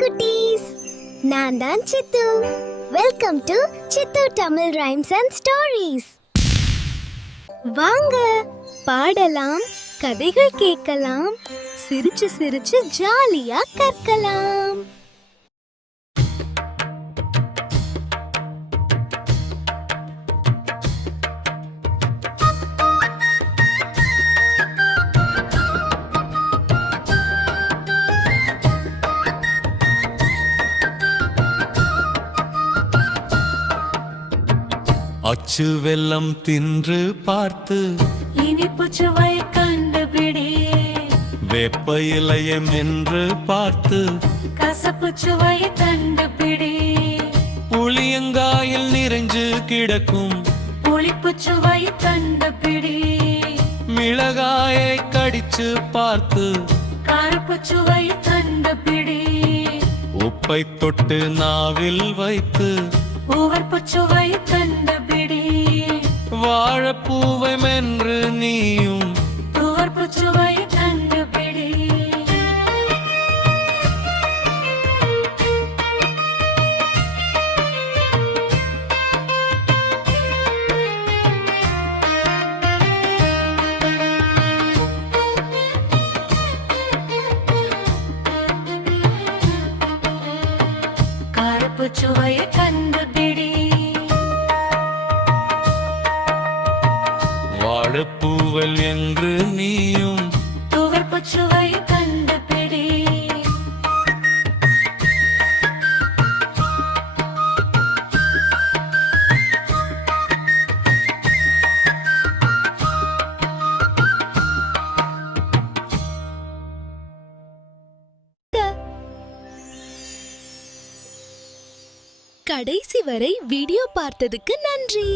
குட்டீஸ், நான் தான் Sithu. Welcome to Sithu Tamil rhymes and stories. வாங்க பாடலாம், கதைகள் கேட்கலாம், சிரிச்சு சிரிச்சு ஜாலியா கற்கலாம். அச்சு வெல்லம் தின்று பார்த்து இனிப்பு சுவை கண்டுபிடி, வேப்ப இலையம் என்று பார்த்து கசப்பு சுவை கண்டுபிடி, புளியங்காயில் நிறைஞ்சு கிடக்கும் புளிப்பு சுவை கண்டுபிடி, மிளகாயை கடிச்சு பார்த்து கருப்பு சுவை கண்டுபிடி, உப்பை தொட்டு நாவில் வைத்து உவர்ப்பு சுவை கண்டுபிடி, வாழைப்பூவை மென்று நீயும் உவர்ப்பு சுவை கண்டுபிடி. கருப்பு சுவை கண்டுபிடி, வாழைப்பூவல் என்று நீயும் உவர்ப்பு சுவை கண்டுபிடி. கடைசி வரை வீடியோ பார்த்ததுக்கு நன்றி.